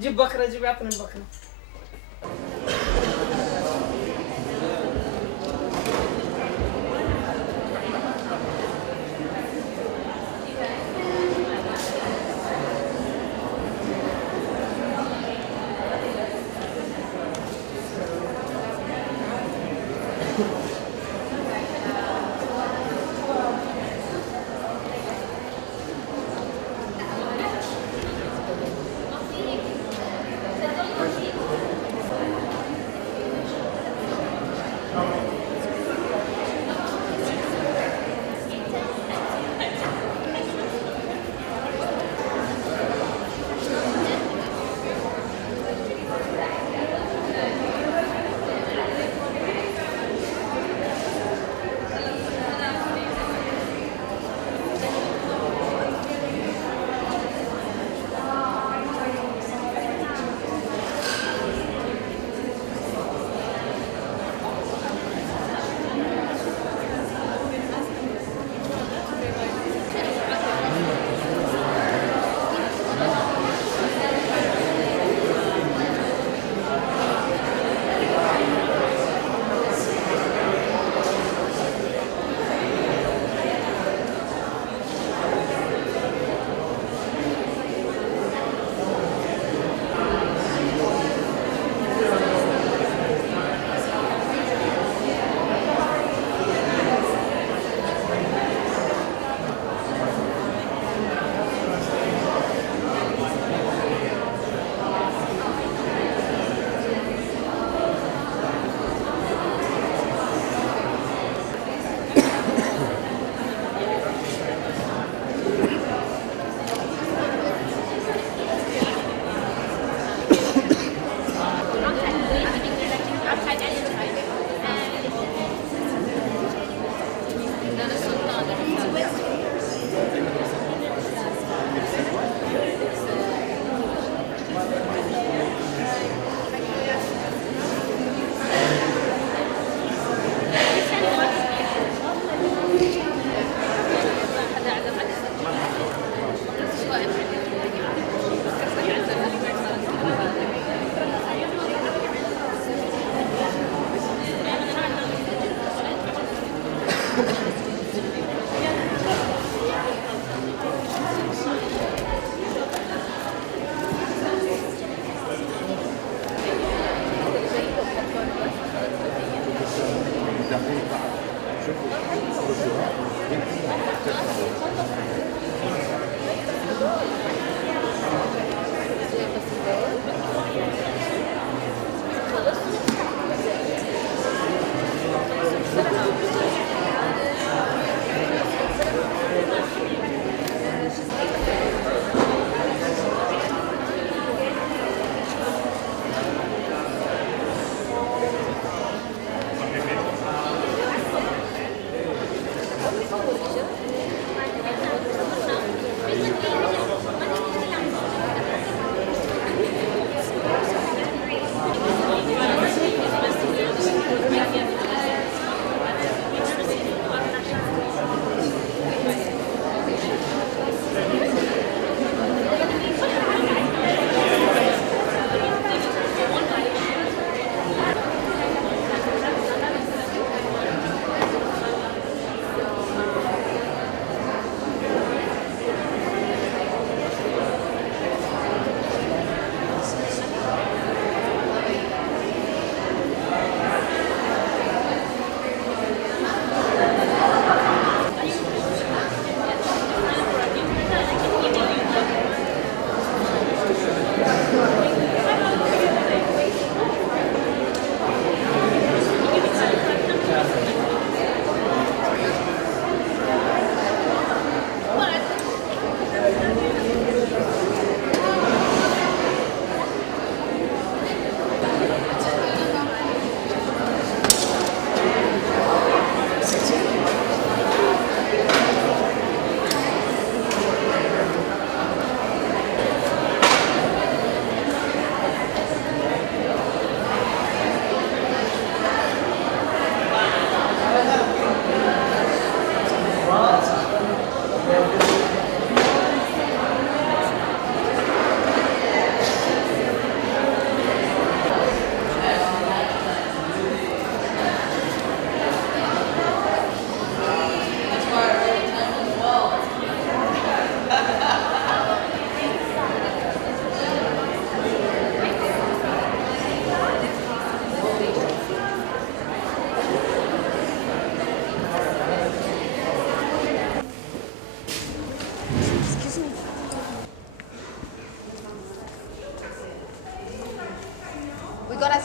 جيب بكره، جيب اعطني البكره.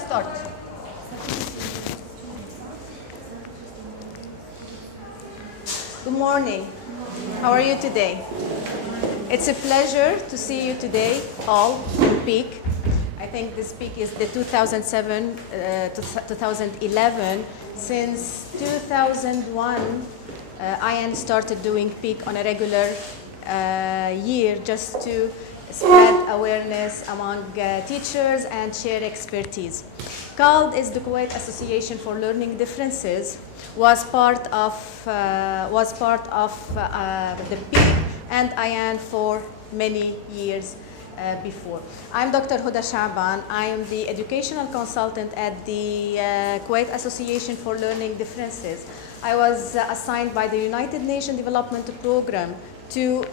start. Good morning. How are you today? It's a pleasure to see you today, all in peak. I think this peak is the 2007 to 2011. Since 2001, IAN started doing peak on a regular year just to spread awareness among teachers and share expertise. CALD is the Kuwait Association for Learning Differences, was part of the peak and IAN for many years before. I'm Dr. Huda Shaban. I am the educational consultant at the Kuwait Association for Learning Differences. I was assigned by the United Nations Development Program to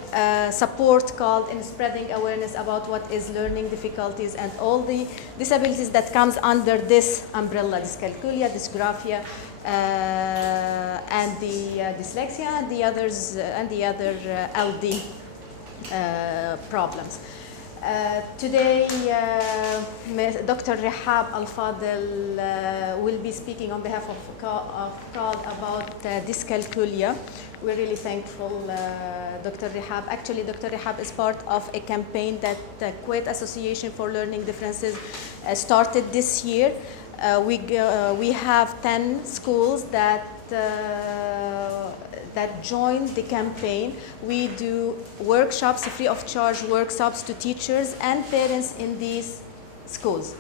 support CALD in spreading awareness about what is learning difficulties and all the disabilities that comes under this umbrella, dyscalculia, dysgraphia, and the dyslexia and the others and the other LD problems. Today, Dr. Rahab Al-Faضل will be speaking on behalf of CALD about dyscalculia. We're really thankful, Dr. Rahab. Actually, Dr. Rahab is part of a campaign that the Kuwait Association for Learning Differences started this year. We have 10 schools that joined the campaign. We do workshops, free of charge workshops to teachers and parents in these schools.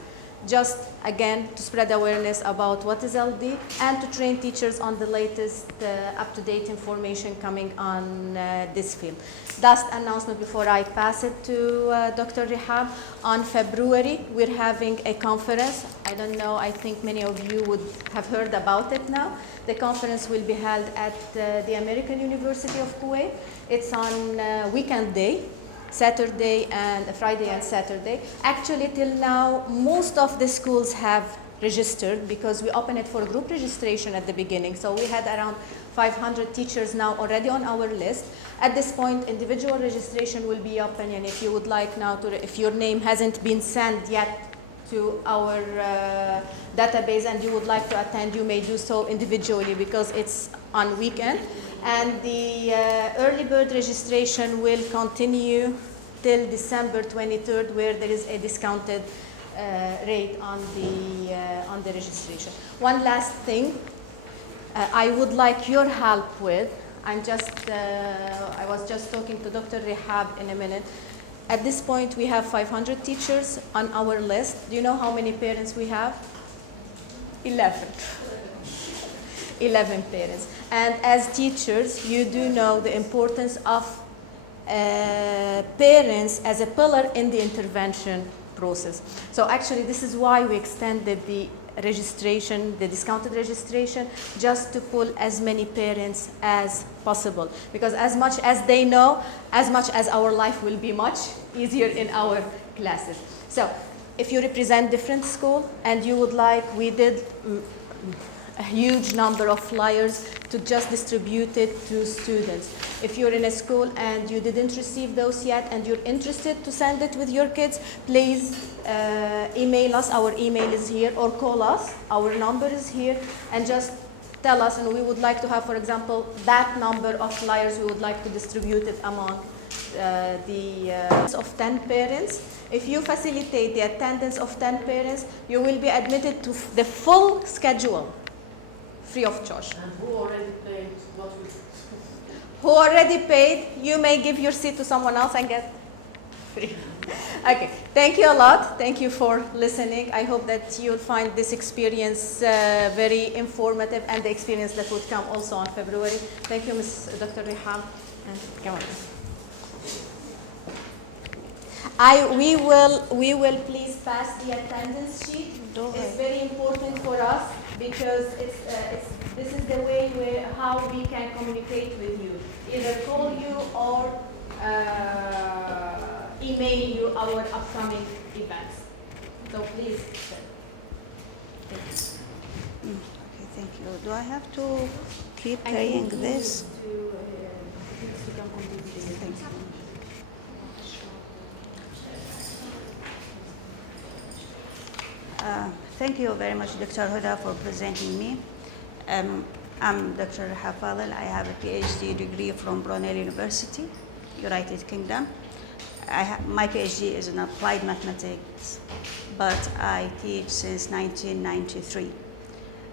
Just again to spread awareness about what is LD and to train teachers on the latest up-to-date information coming on this field. Last announcement before I pass it to Dr. Rahab. On February, we're having a conference. I don't know, I think many of you would have heard about it now. The conference will be held at the American University of Kuwait. It's on weekend day. Saturday and Friday and Saturday. Actually, till now, most of the schools have registered because we opened it for group registration at the beginning. So we had around 500 teachers now already on our list. At this point, individual registration will be open, and if you would like now to, if your name hasn't been sent yet to our database and you would like to attend, you may do so individually because it's on weekend. And the early bird registration will continue till December 23rd, where there is a discounted rate on the registration. One last thing I would like your help with. I was just talking to Dr. Rehab in a minute. At this point, we have 500 teachers on our list. Do you know how many parents we have? 11. 11 parents. And as teachers, you do know the importance of parents as a pillar in the intervention process. So actually, this is why we extended the registration, the discounted registration, just to pull as many parents as possible. Because as much as they know, as much as our life will be much easier in our classes. So if you represent different school and you would like, we did a huge number of flyers to just distribute it to students. If you're in a school and you didn't receive those yet and you're interested to send it with your kids, please email us. Our email is here, or call us. Our number is here, and just tell us, and we would like to have, for example, that number of flyers. We would like to distribute it among of 10 parents. If you facilitate the attendance of 10 parents, you will be admitted to the full schedule, free of charge. And who already paid what we... Who already paid, you may give your seat to someone else and get free. Okay, thank you a lot. Thank you for listening. I hope that you'll find this experience very informative, and the experience that would come also on February. Thank you, Ms. Dr. Rehab. And come on. We will please pass the attendance sheet. It's very important for us because this is the way how we can communicate with you. Either call you or email you our upcoming events. So please. Okay, thank you. Do I have to keep carrying this? Thank you. Thank you very much, Dr. Huda, for presenting me. I'm Dr. الفاضل. I have a PhD degree from Brunel University, United Kingdom. My PhD is in applied mathematics, but I teach since 1993.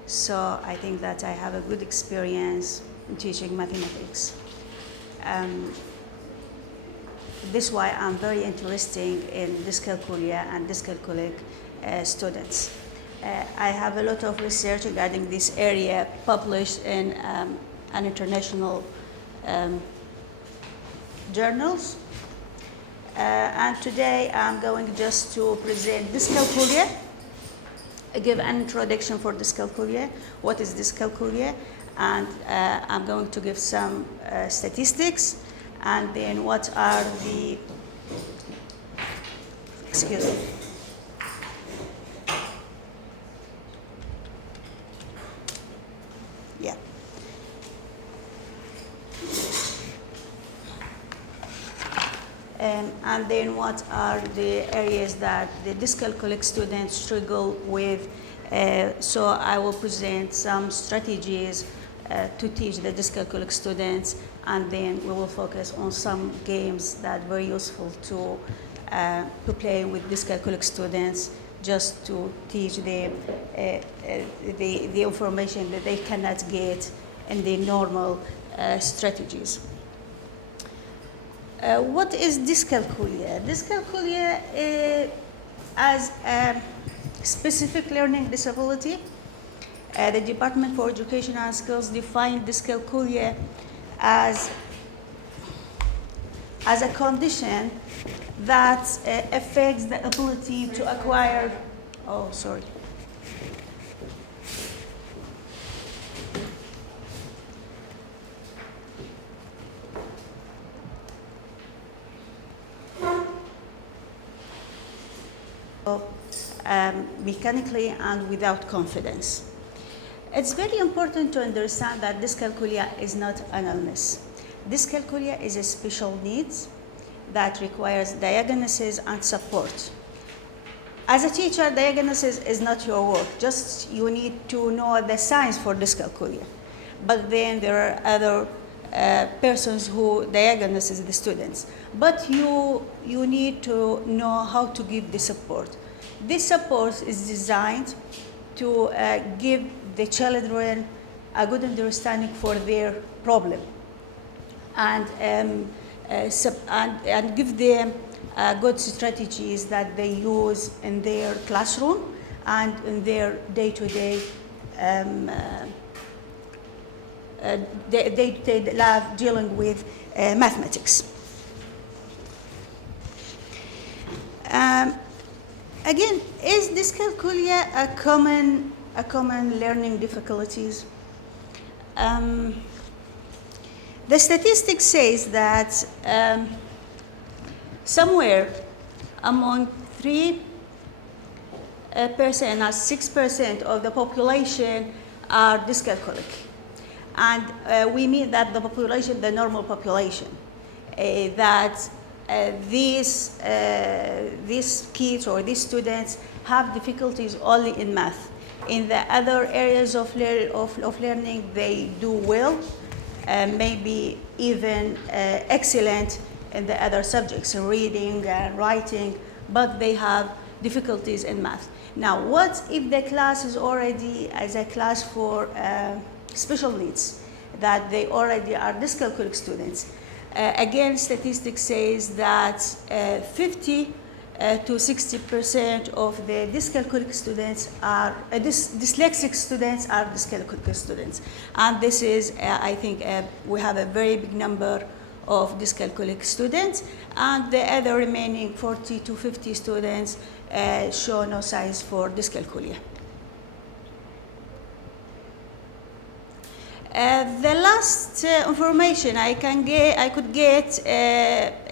So I think that I have a good experience in teaching mathematics. This is why I'm very interested in dyscalculia and dyscalculic students. I have a lot of research regarding this area published in an international journals. And today I'm going just to present dyscalculia, give an introduction for dyscalculia, what is dyscalculia, and I'm going to give some statistics, and then what are the, excuse me. Yeah. And then what are the areas that the dyscalculic students struggle with. So I will present some strategies to teach the dyscalculic students, and then we will focus on some games that are very useful to play with dyscalculic students, just to teach them the information that they cannot get in the normal strategies. What is dyscalculia? Dyscalculia as a specific learning disability. The Department for Education and Skills defined dyscalculia as a condition that affects the ability to acquire, mechanically and without confidence. It's very important to understand that dyscalculia is not an illness. Dyscalculia is a special needs that requires diagnosis and support. As a teacher, diagnosis is not your work. Just you need to know the signs for dyscalculia. But then there are other persons who diagnose the students. But you need to know how to give the support. This support is designed to give the children a good understanding for their problem, and give them good strategies that they use in their classroom and in their day-to-day life dealing with mathematics. Again, is dyscalculia a common learning difficulties? The statistics says that somewhere among 3% and 6% of the population are dyscalculic. And we mean that the population, the normal population, that these kids or these students have difficulties only in math. In the other areas of learning, they do well, maybe even excellent in the other subjects, reading and writing, but they have difficulties in math. Now, what if the class is already as a class for special needs, that they already are dyscalculic students? Again, statistics says that 50 to 60% of the dyscalculic students are, dyslexic students are dyscalculic students. And this is, I think, we have a very big number of dyscalculic students, and the other remaining 40 to 50 students show no signs for dyscalculia. The last information I could get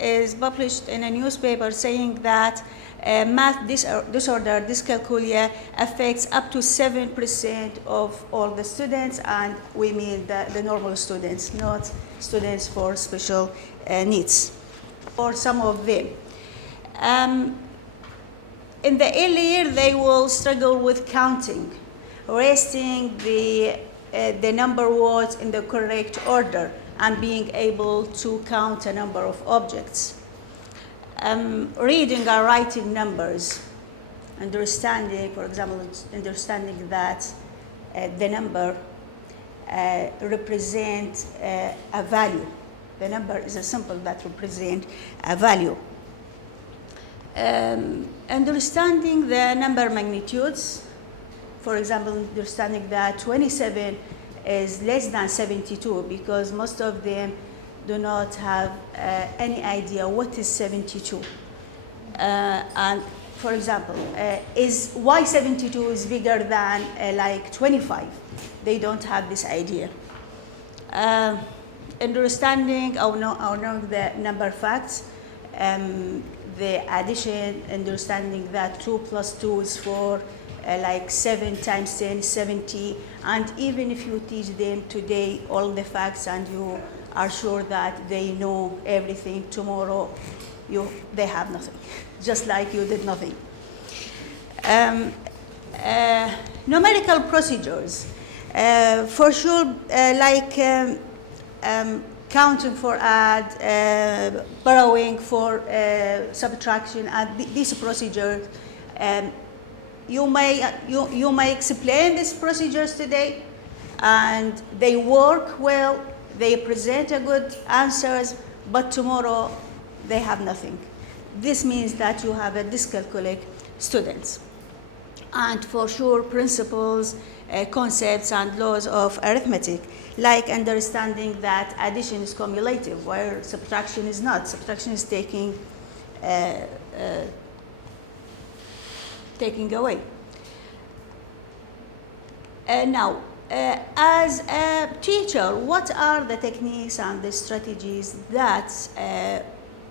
is published in a newspaper saying that math disorder, dyscalculia, affects up to 7% of all the students, and we mean the normal students, not students for special needs, or some of them. in the early year, they will struggle with counting, resting the number words in the correct order, and being able to count a number of objects. Reading or writing numbers, understanding, for example, understanding that the number represents a value. The number is a symbol that represents a value. Understanding the number magnitudes, for example, understanding that 27 is less than 72, because most of them do not have any idea what is 72. And for example, why 72 is bigger than like 25? They don't have this idea. Understanding or knowing the number facts, the addition, understanding that 2 plus 2 is 4, like 7 times 10 is 70, and even if you teach them today all the facts and you are sure that they know everything, tomorrow they have nothing, just like you did nothing. Numerical procedures, for sure, like counting for add, borrowing for subtraction, and these procedures. You may explain these procedures today, and they work well, they present a good answers, but tomorrow they have nothing. This means that you have a dyscalculic students. And for sure, principles, concepts, and laws of arithmetic, like understanding that addition is cumulative, where subtraction is not. Subtraction is taking away. Now, as a teacher, what are the techniques and the strategies that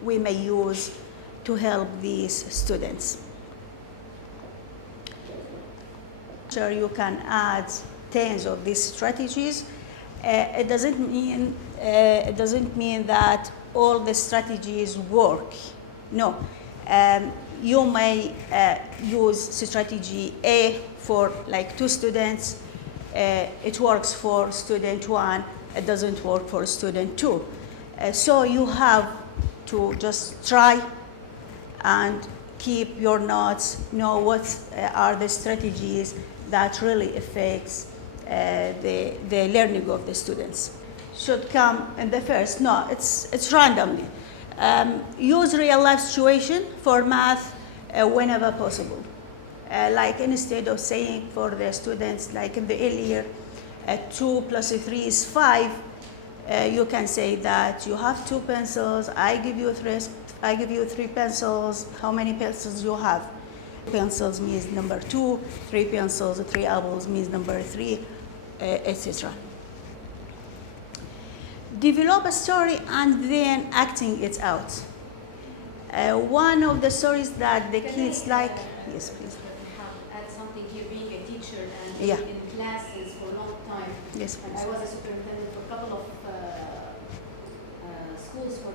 we may use to help these students? Sure, you can add tens of these strategies. It doesn't mean that all the strategies work. No. You may use strategy A for like 2 students. It works for student 1. It doesn't work for student 2. So you have to just try and keep your notes, know what are the strategies that really affects the learning of the students. Should come in the first. No, it's randomly. Use real life situation for math whenever possible. Like instead of saying for the students, like in the earlier, 2 plus 3 is 5, you can say that you have 2 pencils, I give you 3 pencils, how many pencils you have? Pencils means number 2, 3 pencils, 3 apples means number 3, etc. Develop a story and then acting it out. One of the stories that the kids like, yes, please. Add something here, being a teacher and Yeah. being in classes for a long time. Yes, And please. I was a superintendent for a couple of schools for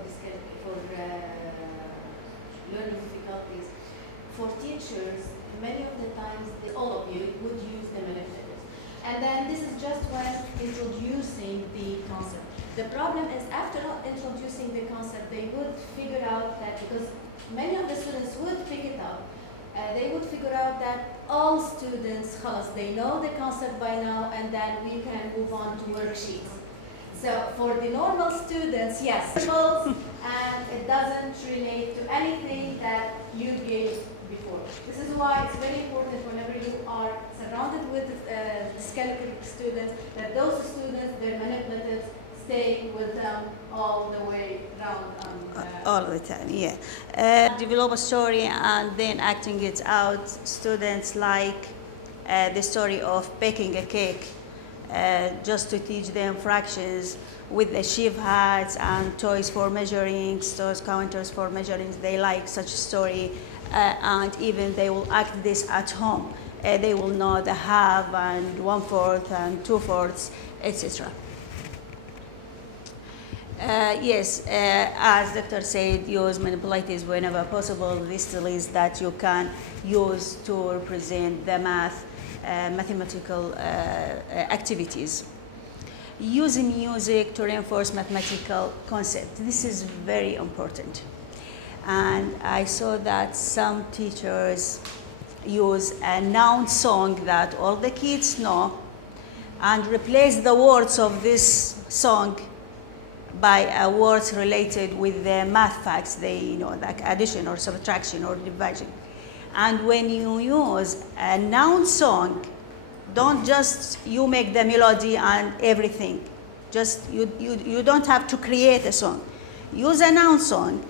learning difficulties. For teachers, many of the times, all of you would use the manipulatives. And then this is just when introducing the concept. The problem is after introducing the concept, they would figure out that, because many of the students would pick it up, they would figure out that all students, they know the concept by now, and then we can move on to worksheets. So for the normal students, yes, and it doesn't relate to anything that you gave before. This is why it's very important whenever you are surrounded with dyscalculic students, that those students, their manipulatives, stay with them all the way around. All the time, yeah. Develop a story and then acting it out. Students like the story of baking a cake, just to teach them fractions with the sheaf hats and toys for measuring, toys counters for measuring. They like such a story, and even they will act this at home. They will know the half and 1/4 and 2/4, etc. Yes, as Dr. said, use manipulators whenever possible. These tools that you can use to represent the mathematical activities. Using music to reinforce mathematical concepts. This is very important. And I saw that some teachers use a noun song that all the kids know and replace the words of this song by words related with the math facts they know, like addition or subtraction or division. And when you use a noun song, don't just you make the melody and everything. Just you don't have to create a song. Use a noun song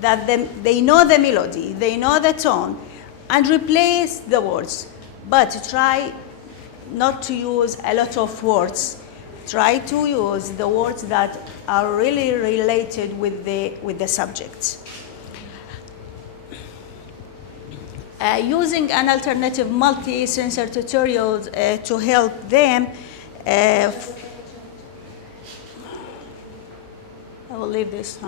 that they know the melody, they know the tone, and replace the words. But try not to use a lot of words. Try to use the words that are really related with the subject. Using an alternative multi-sensor tutorial to help them. I will leave this.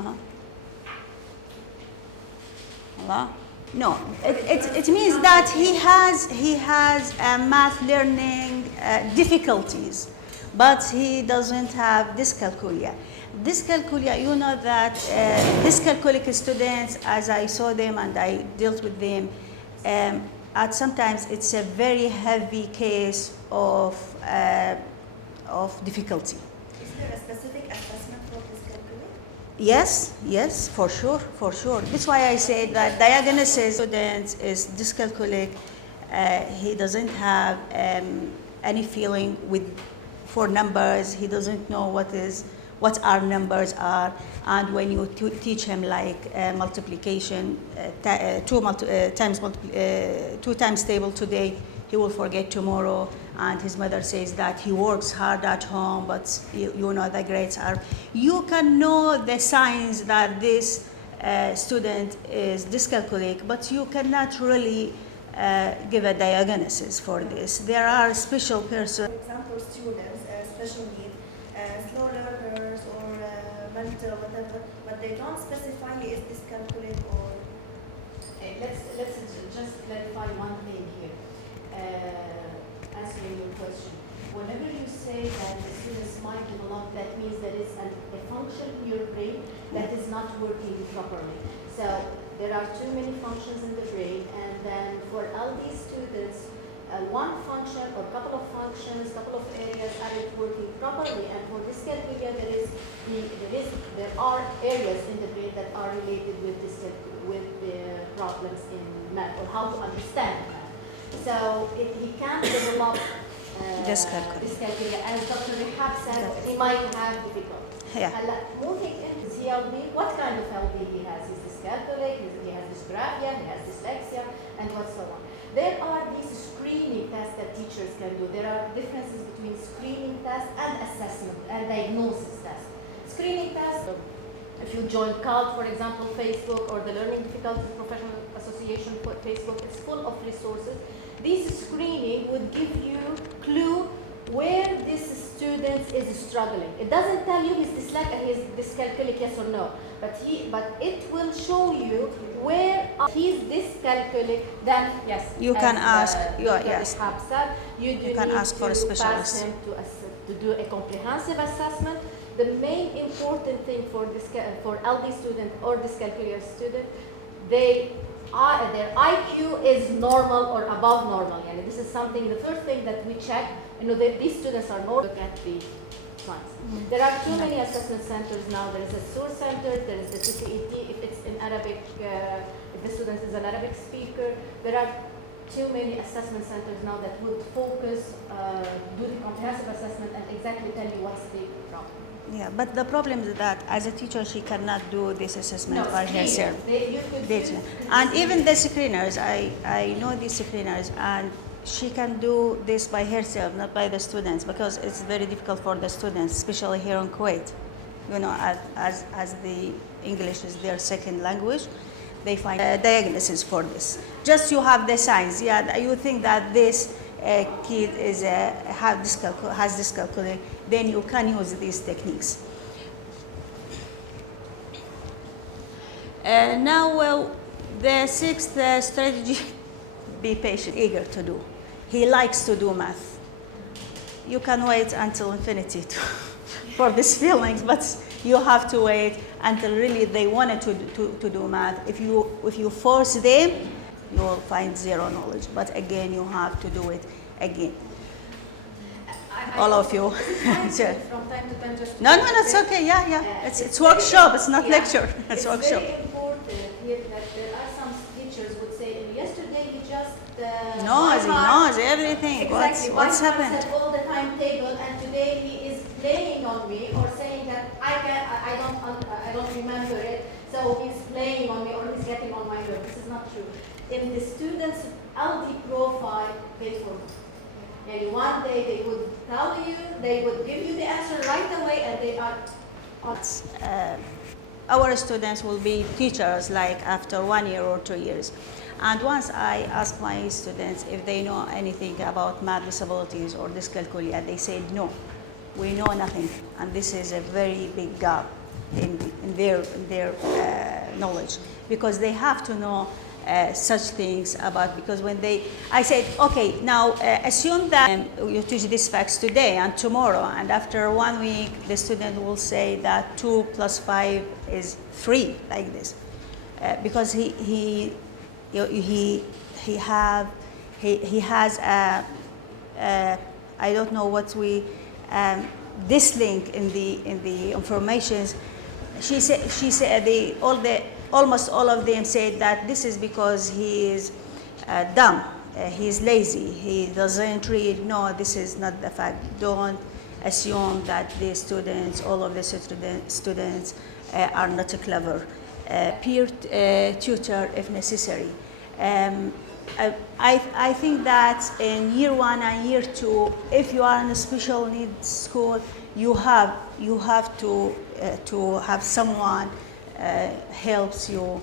No, it means that he has math learning difficulties, but he doesn't have dyscalculia. Dyscalculia, you know that dyscalculic students, as I saw them and I dealt with them, at sometimes it's a very heavy case of difficulty. Is there a specific assessment for dyscalculic? Yes, for sure. That's why I said that diagnosis student is dyscalculic. He doesn't have any feeling for numbers. He doesn't know what our numbers are. And when you teach him like multiplication, two times table today, he will forget tomorrow. And his mother says that he works hard at home, but you know the grades are. You can know the signs that this student is dyscalculic, but you cannot really give a diagnosis for this. There are special persons. For example, students, special needs, slow learners or mental, whatever, but they don't specify is dyscalculic or. Let's just clarify one thing here. Answering your question. Whenever you say that the student's mind developed, that means there is a function in your brain that is not working properly. So there are too many functions in the brain, and then for all these students, one function or couple of functions, couple of areas aren't working properly. And for dyscalculia, there are areas in the brain that are related with the problems in math or how to understand math. So he can't develop dyscalculia. As Dr. Rehab said, he might have difficulties. Yeah. Moving into LD, what kind of LD he has? He's dyscalculic, he has dysgraphia, he has dyslexia, and what so on. There are these screening tests that teachers can do. There are differences between screening tests and assessment and diagnosis tests. Screening tests, if you join CULT, for example, Facebook, or the Learning Difficulties Professional Association, Facebook, it's full of resources. This screening would give you clue where this student is struggling. It doesn't tell you he's dyscalculic, yes or no, but it will show you where he's dyscalculic. Then yes, you can ask. Yes. You can ask for a specialist. Pass him to do a comprehensive assessment. The main important thing for LD student or dyscalculia student, their IQ is normal or above normal. And this is something, the first thing that we check, these students are more look at the science. There are too many assessment centers now. There is a SUR center, there is the CCET if it's in Arabic, if the student is an Arabic speaker. There are too many assessment centers now that would focus, do the comprehensive assessment and exactly tell you what's the problem. Yeah, but the problem is that as a teacher, she cannot do this assessment by herself. And even the screeners, I know these screeners, and she can do this by herself, not by the students, because it's very difficult for the students, especially here in Kuwait. As the English is their second language, they find a diagnosis for this. Just you have the signs. Yeah, you think that this kid has dyscalculia, then you can use these techniques. Now, the sixth strategy, be patient, eager to do. He likes to do math. You can wait until infinity for these feelings, but you have to wait until really they wanted to do math. If you force them, you will find zero knowledge. But again, you have to do it again. All of you. Sure. From time to time, just No, it's okay. Yeah. It's workshop. It's not lecture. It's workshop. Very important here that there are some teachers would say, yesterday you just Knows everything. Exactly. What's happened? Said all the timetable, and today he is playing on me or saying that I don't remember it, so he's playing on me or he's getting on my nerve. This is not true. In the students' LD profile, they forget. And one day they would tell you, they would give you the answer right away, and they are on. Our students will be teachers like after 1 year or 2 years. And once I asked my students if they know anything about math disabilities or dyscalculia, they said no, we know nothing. And this is a very big gap in their knowledge, because they have to know such things about, because when I said, okay, now assume that you teach these facts today and tomorrow, and after 1 week, the student will say that 2 + 5 is 3, like this, because he has a I don't know what we this link in the informations. She said almost all of them said that this is because he is dumb, he's lazy, he doesn't read. No, this is not the fact. Don't assume that the students, all of the students are not clever. Peer tutor if necessary. I think that in year 1 and year 2, if you are in a special needs school, you have to have someone helps you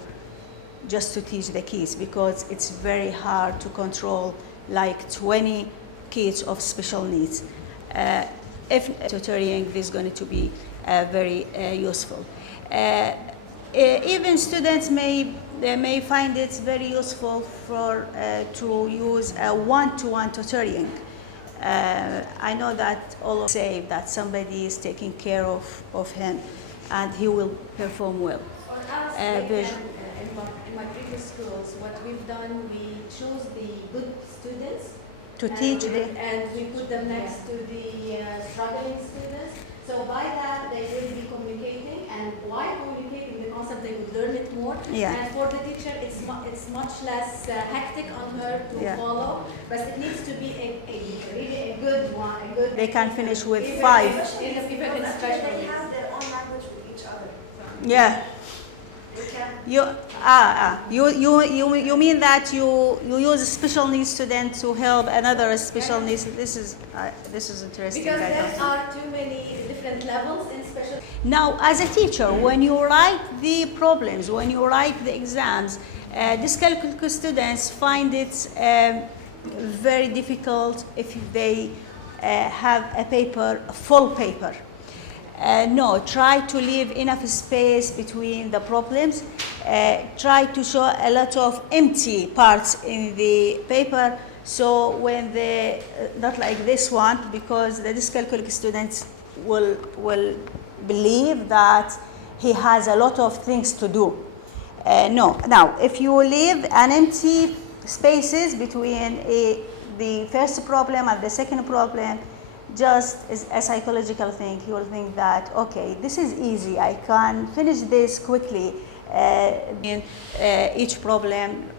just to teach the kids, because it's very hard to control like 20 kids of special needs. If tutoring is going to be very useful. Even students may find it very useful to use a one-to-one tutoring. I know that all of say that somebody is taking care of him, and he will perform well. On our side, in my previous schools, what we've done, we chose the good students To teach them. And we put them next to the struggling students. So by that, they will be communicating, and while communicating the concept, they would learn it more. Yeah. And for the teacher, it's much less hectic on her to follow, but it needs to be really a good one. They can finish with even 5. Even in special They needs. have their own language with each other. Yeah. They can. You mean that you use a special needs student to help another special needs? This is interesting. Because I there don't know. are too many different levels in special. Now, as a teacher, when you write the problems, when you write the exams, dyscalculic students find it very difficult if they have a full paper. No, try to leave enough space between the problems. Try to show a lot of empty parts in the paper. So when not like this one, because the dyscalculic students will believe that he has a lot of things to do. No. Now, if you leave an empty spaces between the first problem and the second problem, just as a psychological thing, he will think that, okay, this is easy, I can finish this quickly. In each problem,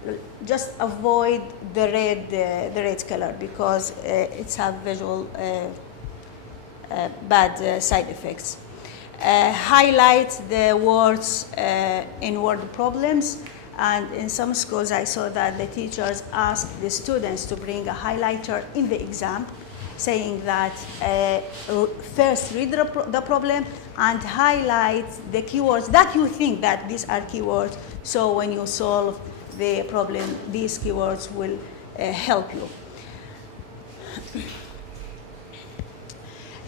just avoid the red color, because it's have visual bad side effects. Highlight the words in word problems, and in some schools I saw that the teachers asked the students to bring a highlighter in the exam, saying that first read the problem and highlight the keywords that you think that these are keywords, so when you solve the problem, these keywords will help you.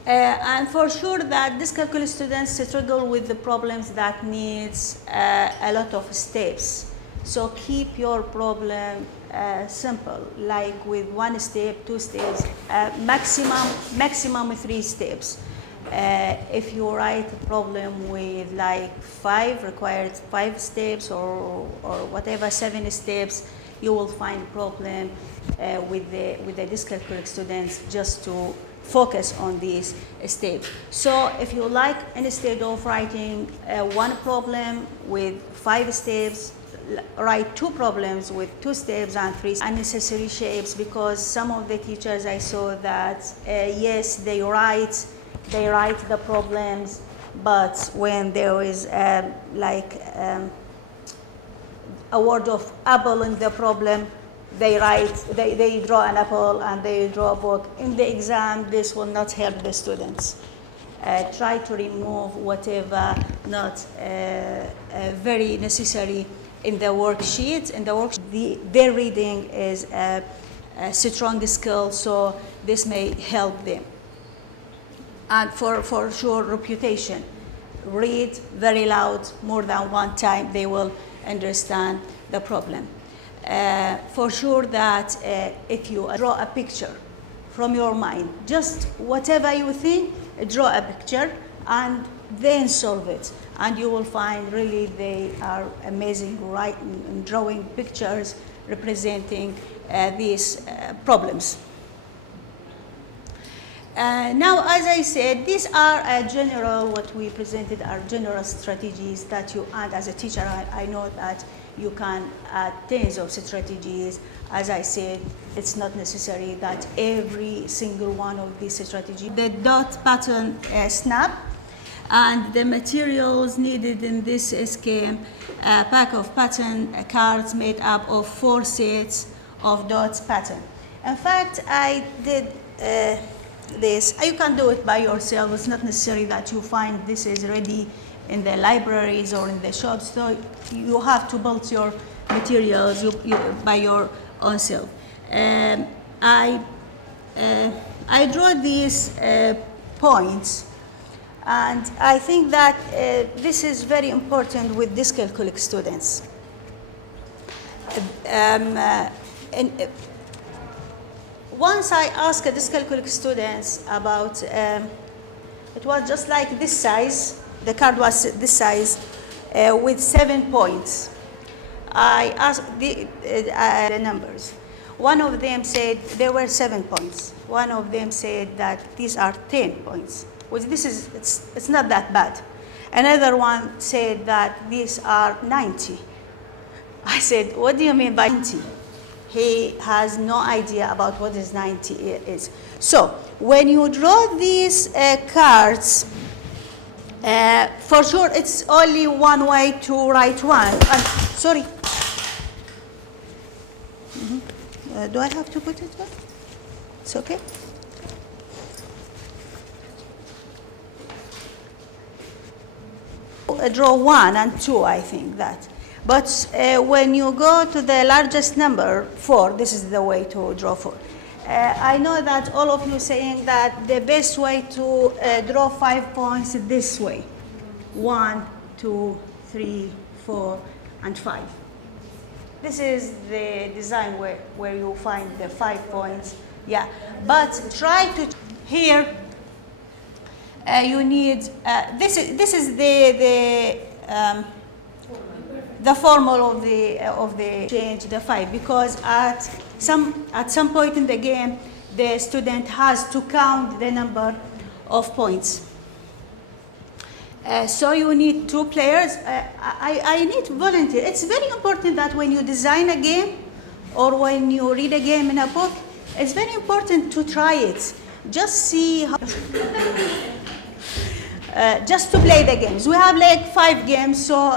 And for sure that dyscalculic students struggle with the problems that needs a lot of steps. So keep your problem simple, like with 1 step, 2 steps, maximum 3 steps. If you write a problem with like 5, required 5 steps or whatever, 7 steps, you will find problem with the dyscalculic students just to focus on this step. So if you like, instead of writing 1 problem with 5 steps, write 2 problems with 2 steps and 3 unnecessary shapes, because some of the teachers I saw that yes, they write the problems, but when there is a word of apple in the problem, they draw an apple and they draw a book. In the exam, this will not help the students. Try to remove whatever not very necessary in the worksheet. Their reading is a strong skill, so this may help them. And for sure, repetition. Read very loud more than 1 time, they will understand the problem. For sure that if you draw a picture from your mind, just whatever you think, draw a picture and then solve it. And you will find really they are amazing writing and drawing pictures representing these problems. Now, as I said, these are what we presented are general strategies that you add as a teacher. I know that you can add tens of strategies. As I said, it's not necessary that every single one of these strategies. The dot pattern snap and the materials needed in this scheme, a pack of pattern cards made up of 4 sets of dots pattern. In fact, I did this. You can do it by yourself. It's not necessary that you find this is ready in the libraries or in the shops. So you have to build your materials by your own self. I draw these points, and I think that this is very important with dyscalculic students. Once I asked dyscalculic students about, it was just like this size, the card was this size, with 7 points. I asked the numbers. One of them said there were 7 points. One of them said that these are 10 points, which it's not that bad. Another one said that these are 90. I said, what do you mean by 90? He has no idea about what is 90 is. So when you draw these cards, for sure it's only one way to write one. Sorry. Do I have to put it back? It's okay. Draw 1 and 2, I think that. But when you go to the largest number, 4, this is the way to draw 4. I know that all of you saying that the best way to draw 5 points is this way. 1, 2, 3, 4, and 5. This is the design where you find the 5 points. Yeah, but try to here. You need this is the formula of the change the 5, because at some point in the game the student has to count the number of points. So you need 2 players. I need volunteer. It's very important that when you design a game or when you read a game in a book, it's very important to try it. Just see how just to play the games. We have like 5 games, so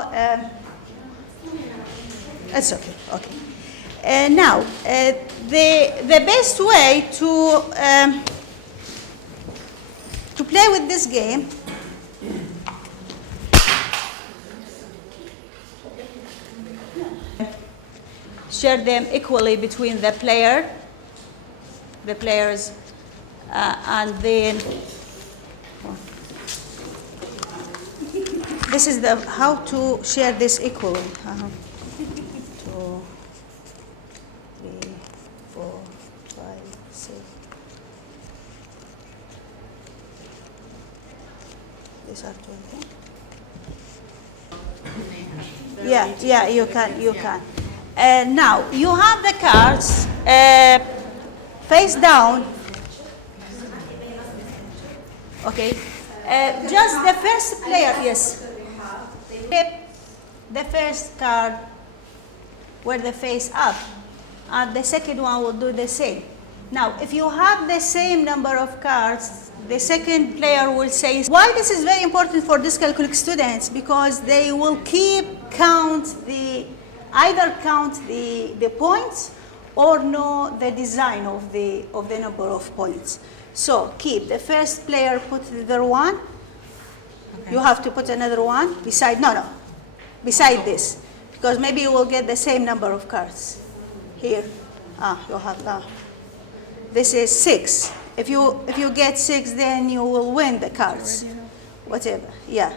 it's okay. Okay. Now, the best way to play with this game share them equally between the players, and then This is the how to share this equally. 2, 3, 4, 5, 6. These are 20. Yeah, you can. Now you have the cards face down. Okay. Just the first player, yes. The first card where the face up, and the second one will do the same. Now, if you have the same number of cards, the second player will say, why this is very important for dyscalculic students, because they will either count the points or know the design of the number of points. So keep the first player, put the one. Okay. You have to put another one beside this, because maybe you will get the same number of cards. Here, you have now. This is 6. If you get 6, then you will win the cards. Whatever, yeah.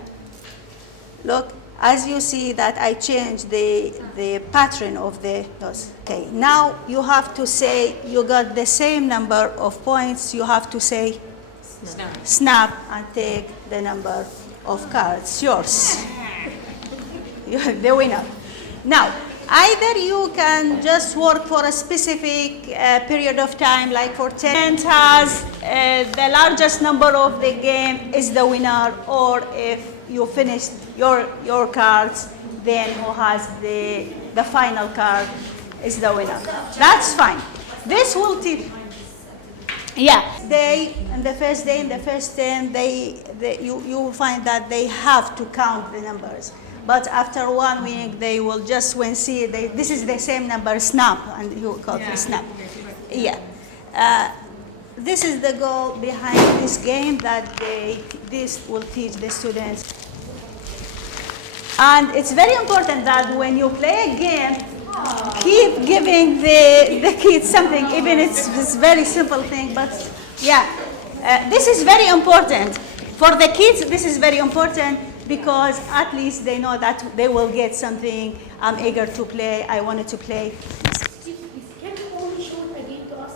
Look, as you see that I changed the pattern of those. Okay, now you have to say you got the same number of points. You have to say snap and take the number of cards. Yours. You're the winner. Now, either you can just work for a specific period of time, like for 10 has the largest number of the game is the winner, or if you finished your cards, then who has the final card is the winner. That's fine. This will teach. Yeah, in the first day, in the first 10, you will find that they have to count the numbers. But after 1 week, they will just see this is the same number, snap, and you call it snap. Yeah. This is the goal behind this game, that this will teach the students. And it's very important that when you play a game, keep giving the kids something, even it's this very simple thing. But yeah, this is very important. For the kids, this is very important, because at least they know that they will get something. I'm eager to play. I wanted to play. Can you only show it again to us?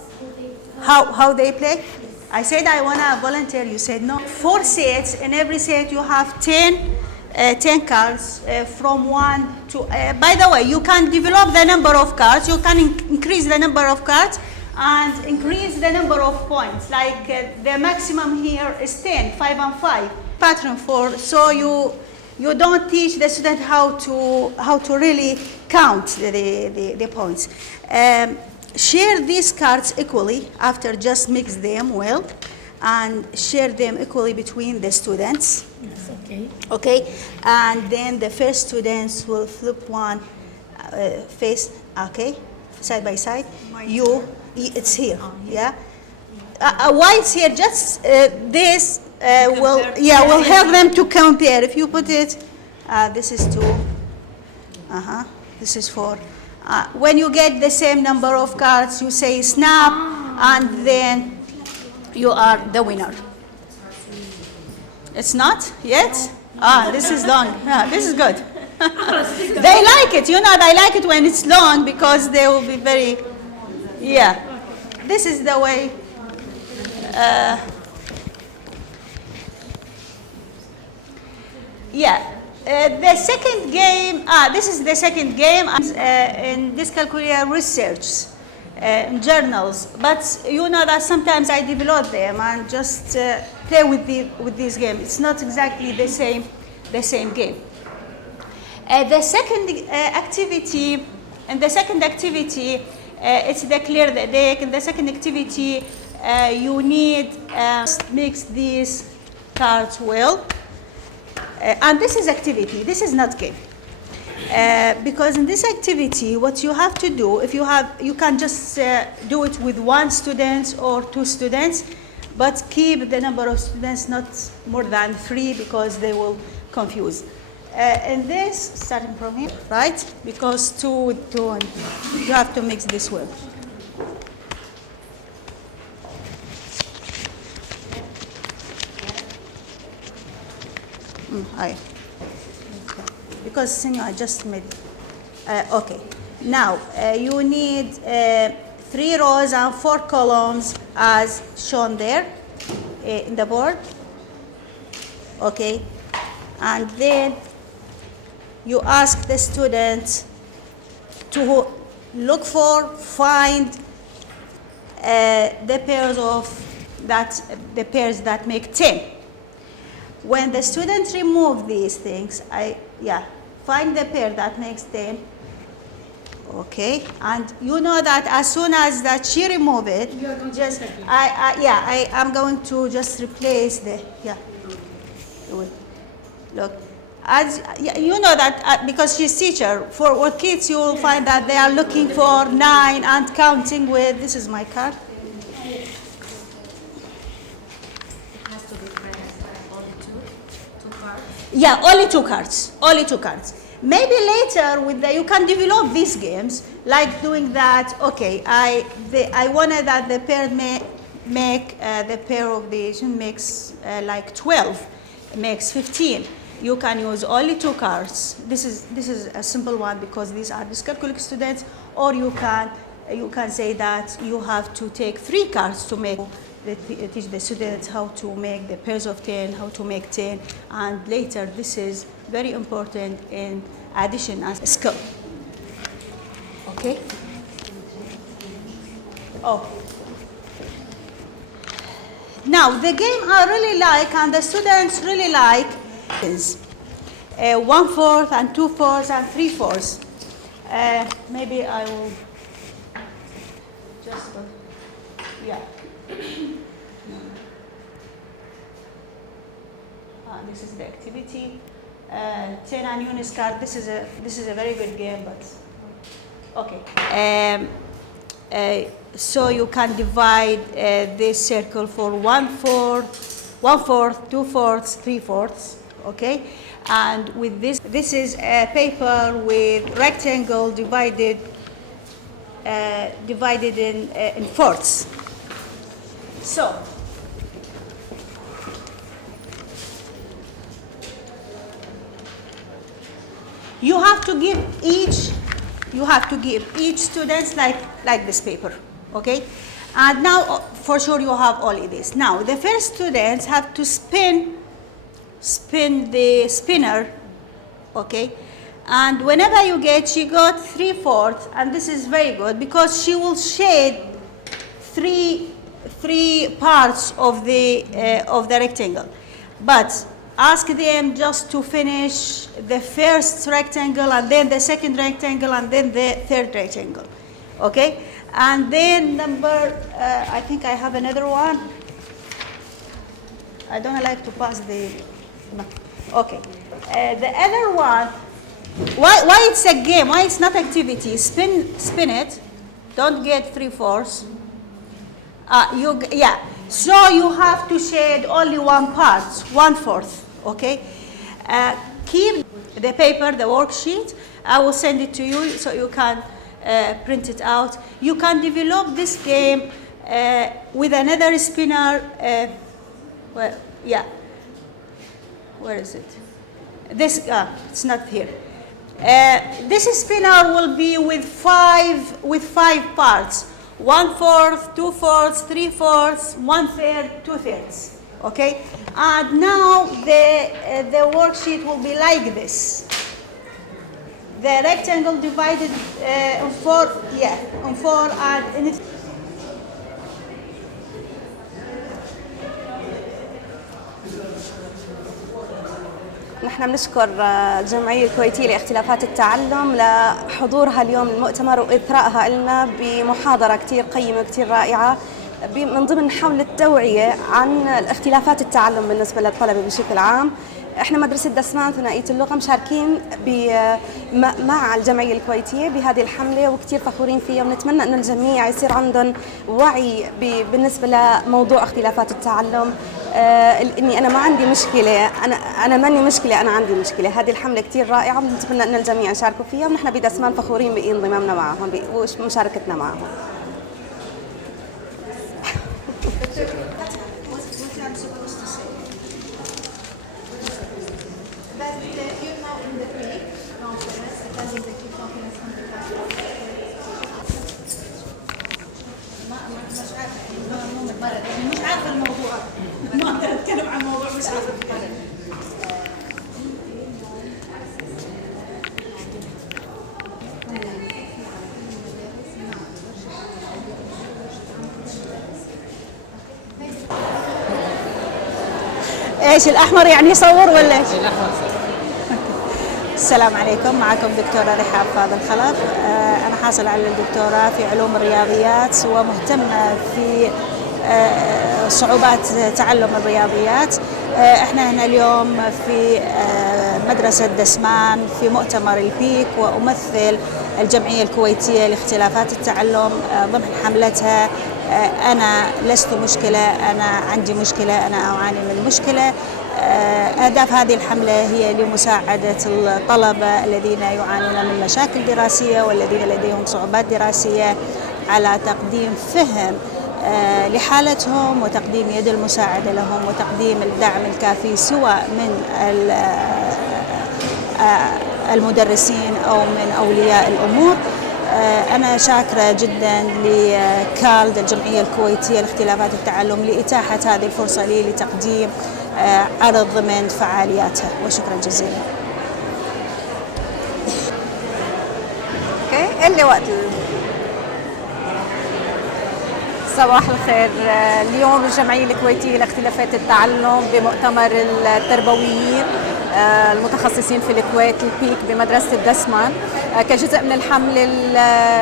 How they play? I said I want to volunteer. You said no. 4 sets. In every set you have 10 cards from 1 to. By the way, you can develop the number of cards. You can increase the number of cards and increase the number of points. Like the maximum here is 10, 5 and 5. Pattern 4, so you don't teach the student how to really count the points. Share these cards equally after just mix them well, and share them equally between the students. Yes, okay. Okay, and then the first students will flip one face. Okay, side by side. It's here. Yeah. Why it's here? Just this. Will help them to compare. If you put it, this is 2, this is 4. When you get the same number of cards, you say snap, and then you are the winner. It's not yet? This is long. This is good. They like it. They like it when it's long, because they will be very, This is the way. The second game, this is the second game in dyscalculia research journals. But you know that sometimes I develop them and just play with this game. It's not exactly the same game. The second activity, it's the clear the deck. In the second activity, you need mix these cards well. And this is activity. This is not game. Because in this activity, what you have to do, you can just do it with 1 student or 2 students, but keep the number of students not more than 3, because they will confuse. And this, starting from here, right? Because 2 with 2, and you have to mix this well. because senior I just made it. Okay. Now you need 3 rows and 4 columns as shown there in the board. Okay. And then you ask the students to look for, find the pairs that make 10. When the students remove these things, find the pair that makes 10. Okay, and you know that as soon as that she remove it, just I'm going to just replace the look. As you know that because she's teacher, for kids you will find that they are looking for 9 and counting with, this is my card. It has to be printed only two cards. Yeah, only 2 cards, only 2 cards. Maybe later with you can develop these games, like doing that, okay, I wanted that the pair make the pair of these makes like 12, makes 15. You can use only 2 cards. This is a simple one because these are dyscalculic students, or you can say that you have to take 3 cards to make teach the students how to make the pairs of 10, how to make 10, and later this is very important in addition as a skill. Okay? Oh. Now the game I really like and the students really like is 1/4 and 2/4 and 3/4. Maybe I will just this is the activity. 10 and Unis card. This is a very good game, but okay. So you can divide this circle for 1/4, 2/4, 3/4. Okay, and with this is a paper with rectangle divided in fourths. So you have to give each students like this paper, okay? And now for sure you have all of this. Now the first students have to spin the spinner, okay? And whenever you get, she got 3/4, and this is very good because she will shade three parts of the rectangle. But ask them just to finish the first rectangle and then the second rectangle and then the third rectangle, okay? And then number, I think I have another one. I don't like to pass the, okay. The other one, why it's a game, why it's not activity? Spin it, don't get 3/4. So you have to shade only one part, 1/4. Okay, keep the paper, the worksheet. I will send it to you so you can print it out. You can develop this game with another spinner. Where is it? This it's not here. This spinner will be with five parts: 1/4, 2/4, 3/4, 1/3, 2/3. Okay, and now the worksheet will be like this. The rectangle divided on four, and it's نحن بنشكر الجمعية الكويتية لاختلافات التعلم لحضورها اليوم المؤتمر وإثراءها لنا بمحاضرة كتير قيمة وكتير رائعة من ضمن حملة توعية عن اختلافات التعلم بالنسبة للطلبة بشكل عام. احنا مدرسة دسمان ثنائية اللغة مشاركين مع الجمعية الكويتية بهذه الحملة وكتير فخورين فيها، ونتمنى أن الجميع يصير عندهم وعي بالنسبة لموضوع اختلافات التعلم. إني أنا ما عندي مشكلة، أنا ماني مشكلة، أنا عندي مشكلة. هذه الحملة كتير رائعة ونتمنى أن الجميع يشاركوا فيها، ونحن بدسمان فخورين بانضمامنا معهم ومشاركتنا معهم. confidence, attending the key confidence on the classroom. مش عارفه الموضوع ما اقدر اتكلم عن موضوع مش عارفه. ايش الاحمر يعني يصور ولا ايش؟ الاحمر. السلام عليكم، معكم دكتورة رحاب فاضل خلف. انا حاصل على الدكتوراه في علوم الرياضيات ومهتمة في صعوبات تعلم الرياضيات. احنا هنا اليوم في مدرسة دسمان في مؤتمر البيك، وأمثل الجمعية الكويتية لاختلافات التعلم ضمن حملتها أنا لست مشكلة، أنا عندي مشكلة، أنا أعاني من مشكلة. أهداف هذه الحملة هي لمساعدة الطلبة الذين يعانون من مشاكل دراسية والذين لديهم صعوبات دراسية على تقديم فهم لحالتهم وتقديم يد المساعدة لهم وتقديم الدعم الكافي سواء من المدرسين أو من أولياء الأمور. أنا شاكرة جدا لكالد الجمعية الكويتية لاختلافات التعلم لإتاحة هذه الفرصة لي لتقديم عرض ضمن فعالياتها، وشكرا جزيلا. اللي وقت صباح الخير. اليوم الجمعية الكويتية لاختلافات التعلم بمؤتمر التربويين المتخصصين في الكويت البيك بمدرسة دسمان كجزء من الحملة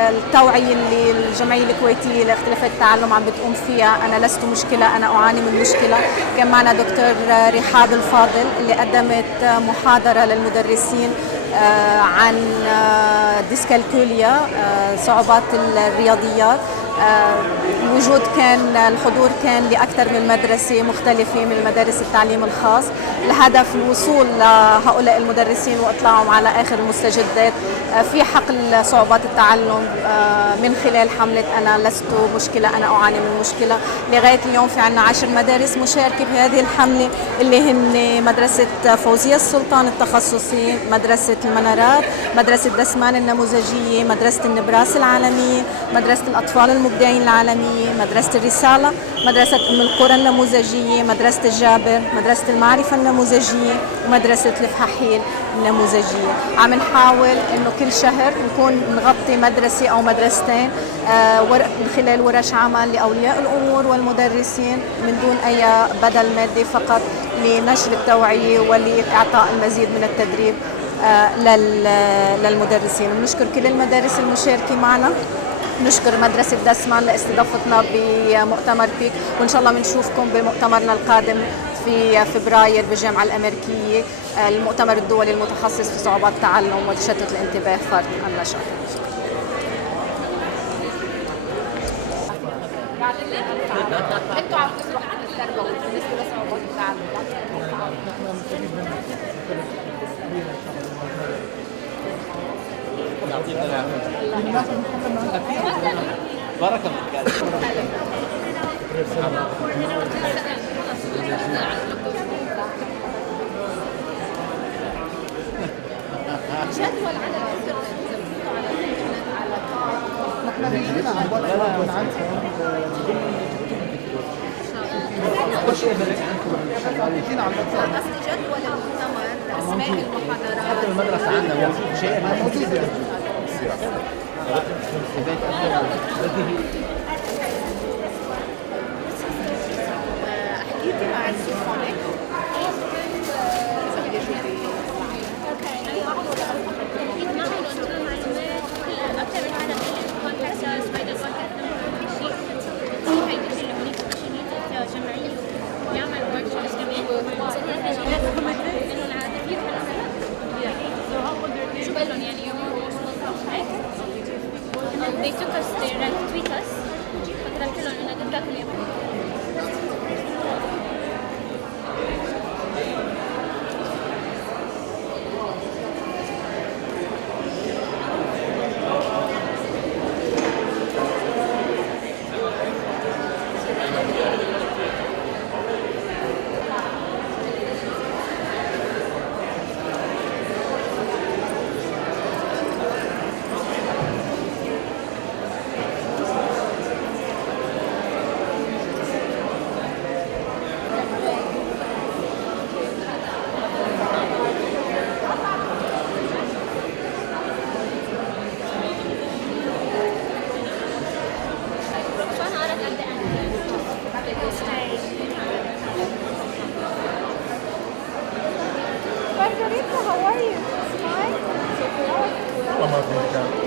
التوعية اللي الجمعية الكويتية لاختلافات التعلم عم بتقوم فيها. أنا لست مشكلة، أنا أعاني من مشكلة. كان معنا دكتور رحاب الفاضل اللي قدمت محاضرة للمدرسين عن ديسكالكوليا، صعوبات الرياضيات. الحضور كان لأكثر من مدرسة مختلفة من مدارس التعليم الخاص. الهدف الوصول لهؤلاء المدرسين وإطلاعهم على آخر المستجدات في حقل صعوبات التعلم من خلال حملة أنا لست مشكلة، أنا أعاني من مشكلة. لغاية اليوم في عنا 10 مدارس مشاركة بهذه الحملة اللي هن مدرسة فوزية السلطان التخصصي، مدرسة المنارات، مدرسة دسمان النموذجية، مدرسة النبراس العالمية، مدرسة الأطفال المبدعين العالمية، مدرسة الرسالة، مدرسة أم القرى النموذجية، مدرسة الجابر، مدرسة المعرفة النموذجية، ومدرسة الفحاحيل النموذجية. عم نحاول إنه كل شهر نكون نغطي مدرسة أو مدرستين من خلال ورش عمل لأولياء الأمور والمدرسين من دون أي بدل مادي، فقط لنشر التوعية ولإعطاء المزيد من التدريب للمدرسين. بنشكر كل المدارس المشاركة معنا، نشكر مدرسة دسمان لاستضافتنا بمؤتمر بيك، وإن شاء الله بنشوفكم بمؤتمرنا القادم في فبراير بالجامعة الأمريكية، المؤتمر الدولي المتخصص في صعوبات التعلم وتشتت الانتباه فرط النشاط. انتوا عم تروحوا عن التربوي بالنسبة لصعوبات التعلم. يعطيك العافية. بارك الله فيك. جدول على قصدي جدول المؤتمر، اسماء المحاضرات، حتى المدرسة عندنا شيء موجود. حكيتي مع السيمفونيك they took us, they tweet us. فكرت لهم انه دكتور اليوم Tedrيسها, how are you? Fine? والله ما في مكان.